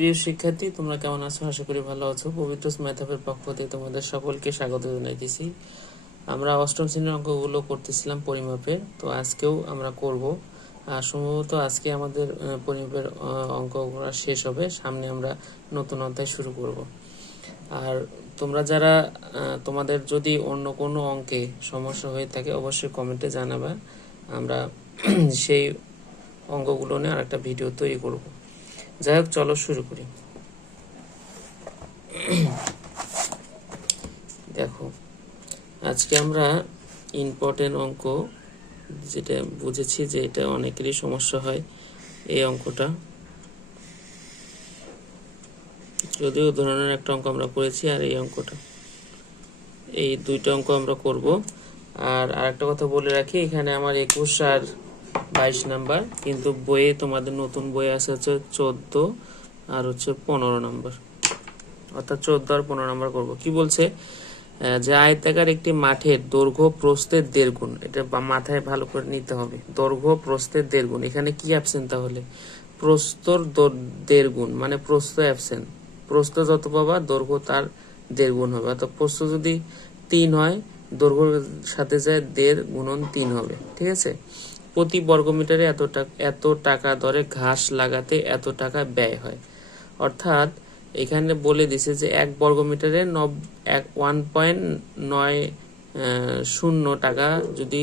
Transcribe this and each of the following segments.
প্রিয় শিক্ষার্থী, তোমরা কেমন আছো? আশা করি ভালো আছো। পবিত্র ম্যাথ হ্যাবের পক্ষ থেকে তোমাদের সকলকে স্বাগত জানাইতেছি। আমরা অষ্টম শ্রেণীর অঙ্কগুলো করতেছিলাম পরিমাপের, তো আজকেও আমরা করব। আর সম্ভবত আজকে আমাদের পরিমাপের অঙ্কগুলো শেষ হবে, সামনে আমরা নতুন অধ্যায় শুরু করব। আর তোমরা যারা তোমাদের যদি অন্য কোনো অঙ্কে সমস্যা হয়ে থাকে অবশ্যই কমেন্টে জানাবে, আমরা সেই অঙ্কগুলো নিয়ে আর একটা ভিডিও তৈরি করব। যাই হোক, চলো শুরু করি। দেখো, আজকে আমরা ইম্পর্টেন্ট অঙ্ক, যেটা বুঝেছি যে এটা অনেকেরই সমস্যা হয়, এই অঙ্কটা। যদিও ধরনের একটা অঙ্ক আমরা করেছি, আর এই অঙ্কটা, এই দুইটা অঙ্ক আমরা করব। আর আরেকটা কথা বলে রাখি, এখানে আমার 21 আর 22 নাম্বার, কিন্তু বইয়ে তোমাদের নতুন বই আছে হচ্ছে 14 আর হচ্ছে 15 নাম্বার, অর্থাৎ 14 আর 15 নাম্বার করব। কি বলছে যে আয়তাকার একটি মাঠের দৈর্ঘ্য প্রস্থের 1.5 গুণ, এটা মাথায় ভালো করে নিতে হবে। দৈর্ঘ্য প্রস্থের 1.5 গুণ, এখানে কি অ্যাবসেন্ট? তাহলে প্রস্থর 1.5 গুণ, মানে প্রস্থ অ্যাবসেন্ট। প্রস্থ যত পাবা দৈর্ঘ্য তার 1.5 গুণ হবে। অর্থাৎ প্রস্থ যদি 3 হয়, দৈর্ঘ্যের সাথে যায় 1.5 গুণন 3 হবে। ঠিক আছে। প্রতি বর্গমিটারে এত টাকা দরে ঘাস লাগাতে এত টাকা ব্যয় হয়। অর্থাৎ এখানে বলে দিছে যে 1 বর্গমিটারে 1.90 টাকা যদি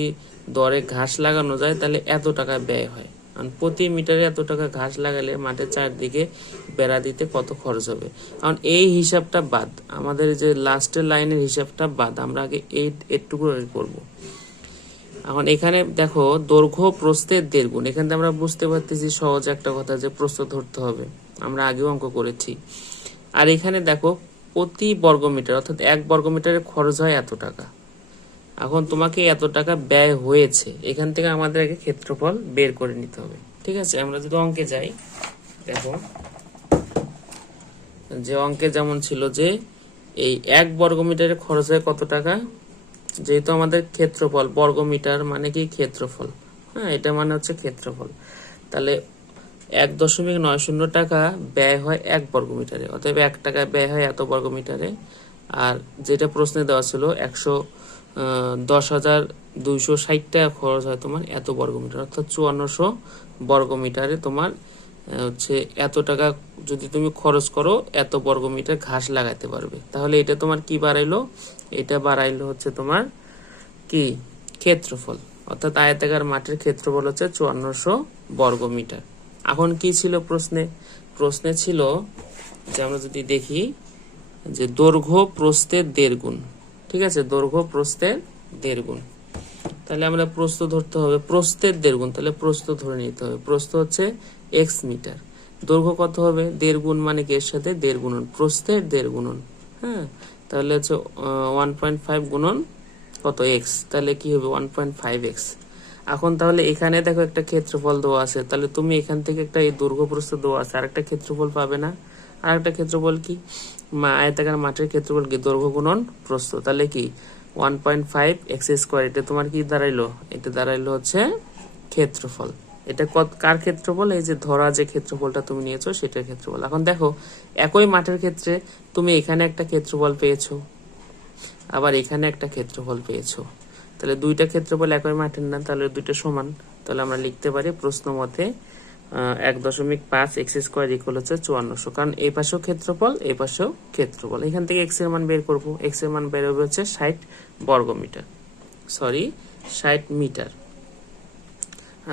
দরে ঘাস লাগানো যায়, তাহলে এত টাকা ব্যয় হয়। কারণ প্রতি মিটারে এত টাকা ঘাস লাগালে মাঠের চারদিকে বেড়া দিতে কত খরচ হবে। কারণ এই হিসাবটা বাদ, আমাদের যে লাস্টের লাইনের হিসাবটা বাদ, আমরা আগে এইটুকু করবো। এখন এখানে দেখো, দৈর্ঘ্য প্রস্থের 1.5 গুণ, এখানে আমরা বুঝতে পারতেছি সহজ একটা কথা যে প্রস্থ ধরতে হবে, আমরা আগেও অঙ্ক করেছি। আর এখানে দেখো, প্রতি বর্গমিটার, অর্থাৎ 1 বর্গমিটারে খরচ হয় এত টাকা। এখন তোমাকে এত টাকা ব্যয় হয়েছে, এখান থেকে আমাদের আগে ক্ষেত্রফল বের করে নিতে হবে। ঠিক আছে, আমরা যদি অঙ্কে যাই, দেখো যে অঙ্কে যেমন ছিল যে এই 1 বর্গমিটারে খরচ হয় কত টাকা, যেহেতু আমাদের ক্ষেত্রফল, বর্গমিটার মানে কি ক্ষেত্রফল, হ্যাঁ, এটা মানে হচ্ছে ক্ষেত্রফল। তাহলে 1.90 টাকা ব্যয় হয় 1 বর্গমিটারে, অতএব 1 টাকা ব্যয় হয় এত বর্গমিটারে। আর যেটা প্রশ্নে দেওয়া ছিল 110,260 টাকা খরচ হয় তোমার এত বর্গমিটার, অর্থাৎ 5400 বর্গমিটারে তোমার হচ্ছে এত টাকা যদি তুমি খরচ করো, এত বর্গমিটার ঘাস লাগাতে পারবে। তাহলে এটা তোমার কি বাড়াইলো? এটা বাড়াইলো হচ্ছে তোমার কি ক্ষেত্রফল, অর্থাৎ আয়তাকার মাঠের ক্ষেত্রফল হচ্ছে 5400 বর্গমিটার। এখন কি ছিল প্রশ্নে? প্রশ্নে ছিল যে আমরা যদি দেখি যে দৈর্ঘ্য প্রস্থের 1.5 গুণ। ঠিক আছে, দৈর্ঘ্য প্রস্থের 1.5 গুণ, তাহলে আমরা প্রস্থ ধরতে হবে প্রস্থের 1.5 গুণ, তাহলে প্রস্থ ধরে নিতে হবে। প্রস্থ হচ্ছে এক্স মিটার, দৈর্ঘ্য কত হবে? 1.5 গুণ মানে কি এর সাথে 1.5 গুণন, প্রস্থের 1.5 গুণন, হ্যাঁ, তাহলে হচ্ছে 1.5 গুণন কত? এক্স, তাহলে কি হবে 1.5x। এখন তাহলে এখানে দেখো একটা ক্ষেত্রফল দেওয়া আছে, তাহলে তুমি এখান থেকে একটা এই দৈর্ঘ্য প্রস্থ দেওয়া আছে, আরেকটা ক্ষেত্রফল পাবে না? আরেকটা ক্ষেত্রফল কি? আয়তাকার মাঠের ক্ষেত্রফল কি? দৈর্ঘ্য গুণন প্রস্থ, তাহলে কি 1.5x²। এটা তোমার কি দাঁড়াইলো? এটা দাঁড়াইলো হচ্ছে ক্ষেত্রফল। এটা কার ক্ষেত্রফল? এই যে ধরা যে ক্ষেত্রফলটা তুমি নিয়েছো সেটার ক্ষেত্রফল। এখন দেখো, একই মাঠের ক্ষেত্রে তুমি এখানে একটা ক্ষেত্রফল পেয়েছো, আবার এখানে একটা ক্ষেত্রফল পেয়েছো, তাহলে দুইটা ক্ষেত্রফল একই মাঠের না, তাহলে দুইটা সমান। তাহলে আমরা লিখতে পারি প্রশ্ন মতে 1.5x² ইকুয়াল হচ্ছে 5400, কারণ এই পাশেও ক্ষেত্রফল, এই পাশেও ক্ষেত্রফল। এখান থেকে এক্স এর মান বের করবো, এক্স এর মান বের হবে হচ্ছে 60 বর্গমিটার, সরি 60 মিটার।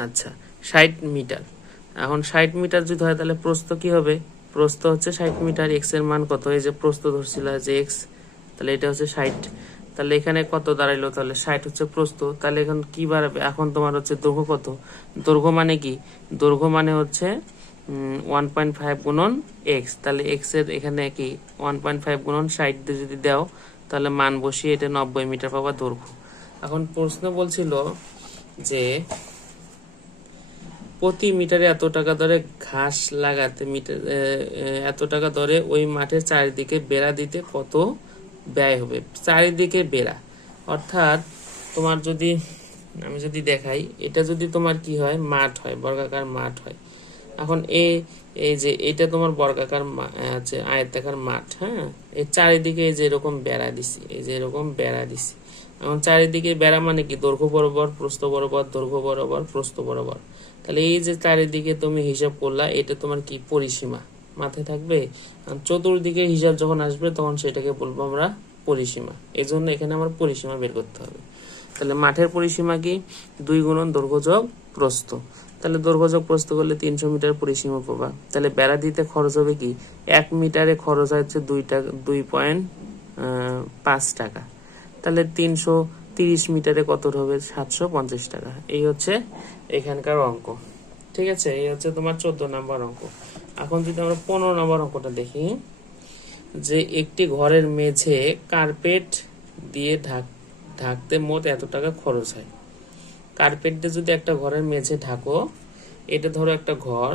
আচ্ছা, 60 মিটার। এখন 60 মিটার যদি হয়, তাহলে প্রস্থ কি হবে? প্রস্থ হচ্ছে 60 মিটার, এক্স এর মান কত? এই যে প্রস্থ ধরছিল যে এক্স, তাহলে এটা হচ্ছে 60। তাহলে এখানে কত দাঁড়াইলো? তাহলে 60 হচ্ছে প্রস্থ, তাহলে এখন কি বাড়াবে? এখন তোমার হচ্ছে দৈর্ঘ্য কত? দৈর্ঘ্য মানে কি? দৈর্ঘ্য মানে হচ্ছে 1.5 গুণন এক্স, তাহলে এক্স এর এখানে কি 1.5 গুণন 60 দিয়ে যদি দাও, তাহলে মান বসিয়ে এটা 90 মিটার পাবা দৈর্ঘ্য। এখন প্রশ্ন বলছিল যে প্রতি মিটারে এত টাকা দরে ঘাস লাগাতে, এত টাকা দরে ওই মাঠের চারিদিকে বেড়া দিতে কত ব্যয় হবে। চারিদিকে বেড়া, অর্থাৎ তোমার যদি আমি যদি দেখাই, এটা যদি তোমার কি হয়, মাঠ হয়, বর্গাকার মাঠ হয়, এখন এই যে এটা তোমার বর্গাকার আছে আয়তাকার মাঠ, হ্যাঁ, এই চারিদিকে এই যে এরকম বেড়া দিছি, এই যে এরকম বেড়া দিছি। এখন চারিদিকে বেড়া মানে কি, দৈর্ঘ্য বরাবর প্রস্থ বরাবর, দৈর্ঘ্য বরাবর প্রস্থ বরাবর। তাহলে এই যে চারিদিকে তুমি হিসাব করলা, এটা তোমার কি পরিসীমা, মাথায় থাকবে। চতুর্দিকে হিসাব যখন আসবে তখন সেটাকে বলবো আমরা পরিসীমা। এই জন্য এখানে আমার পরিসীমা বের করতে হবে। তাহলে মাঠের পরিসীমা কি, 2 গুণন দৈর্ঘ্য যোগ প্রস্থ। তাহলে দৈর্ঘ্য যোগ প্রস্থ করলে 300 মিটার পরিসীমা পাবা। তাহলে বেড়া দিতে খরচ হবে কি, 1 মিটারে খরচ হচ্ছে 2.5 টাকা। তাহলে 330 মিটারে কত হবে, 750 টাকা। এই হচ্ছে এখানকার অঙ্ক। ঠিক আছে, এই হচ্ছে তোমার 14 নম্বর অঙ্ক। এখন যদি আমরা 15 নম্বর অঙ্কটা দেখি, যে একটি ঘরের মেঝে কার্পেট দিয়ে ঢাকতে মোট এত টাকা খরচ হয়। কার্পেট দিয়ে যদি একটা ঘরের মেঝে ঢাকো, এটা ধরো একটা ঘর,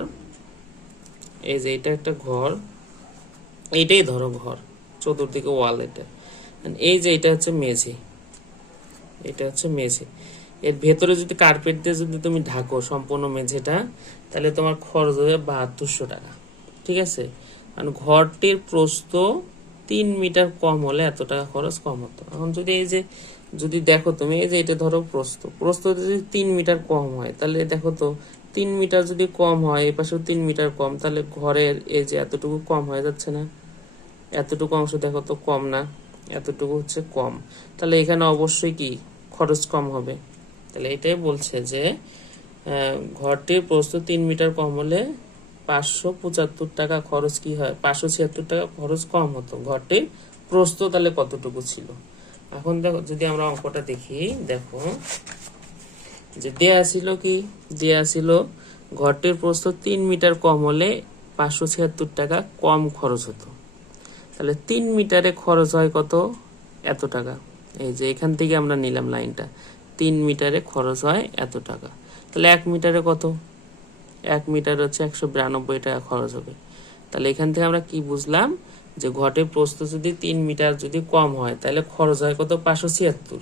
এই যে এটা একটা ঘর, এইটাই ধরো ঘর, চতুর্দিকে ওয়াল, এটা এই যে এটা হচ্ছে মেঝে, এটা হচ্ছে মেঝে। এর ভেতরে যদি কার্পেট দিয়ে যদি তুমি ঢাকো সম্পূর্ণ মেঝেটা, তাহলে তোমার খরচ হবে 7200 টাকা। ঠিক আছে, কারণ ঘরটির প্রস্থ 3 মিটার কম হলে এত টাকা খরচ কম হতো। এখন যদি এই যে যদি দেখো তুমি, এই যে এটা ধরো প্রস্থ যদি 3 মিটার কম হয়, তাহলে দেখো তো 3 মিটার যদি কম হয়, এই পাশেও 3 মিটার কম, তাহলে ঘরের এই যে এতটুকু কম হয়ে যাচ্ছে না, এতটুকু অংশ দেখো তো কম না, এতটুকু হচ্ছে কম। তাহলে এখানে অবশ্যই কি খরচ কম হবে। তাহলে এটাই বলছে যে ঘরটির প্রস্থ 3 মিটার কম হলে 575 টাকা খরচ কি হয়, 576 টাকা খরচ কম হতো। ঘরটির প্রস্থ তাহলে কতটুকু ছিল। এখন দেখো যদি আমরা অঙ্কটা দেখি, দেখো যে দেয়া ছিল কি, দেয়া ছিল ঘরটির প্রস্থ 3 মিটার কম হলে 576 টাকা কম খরচ হতো। তাহলে 3 মিটারে খরচ হয় কত, এত টাকা। এই যে এখান থেকে আমরা নিলাম লাইনটা, 3 মিটারে খরচ হয় এত টাকা। তাহলে 1 মিটারে কত, 1 মিটার হচ্ছে 192 টাকা খরচ হবে। তাহলে এখান থেকে আমরা কি বুঝলাম, যে ঘটের প্রস্থ যদি 3 মিটার যদি কম হয়, তাহলে খরচ হয় কত, 576।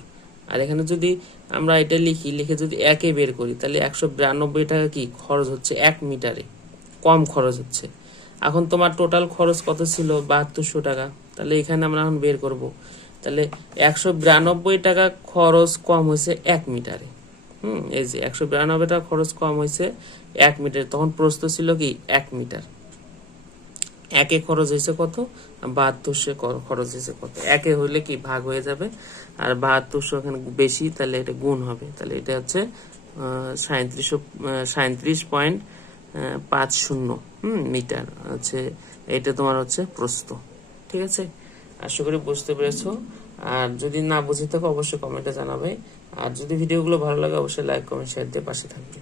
আর এখানে যদি আমরা এটা লিখে যদি একে বের করি, তাহলে 192 টাকা কি খরচ হচ্ছে 1 মিটারে, কম খরচ হচ্ছে। এখন তোমার টোটাল খরচ কত ছিল, 7200 টাকা। তাহলে এখানে আমরা এখন বের করব, তাহলে 192 টাকা খরচ কম হয়েছে 1 মিটারে। এই যে 192 টাকা খরচ কম হয়েছে 1 মিটার, তখন প্রস্থ ছিল কি 1 মিটার। একে খরচ হয়েছে কত, 7200 খরচ হয়েছে কত। একে হইলে কি ভাগ হয়ে যাবে, আর 7200 এখানে বেশি, তাহলে এটা গুণ হবে। তাহলে এটা হচ্ছে 37.50 মিটার হচ্ছে, এটা তোমার হচ্ছে প্রস্থ। ঠিক আছে, আশা করি বুঝতে পেরেছো। আর যদি না বুঝে থাকো অবশ্যই কমেন্টে জানাবে। আর যদি ভিডিওগুলো ভালো লাগে অবশ্যই লাইক, কমেন্ট, শেয়ার দিয়ে পাশে থাকবে।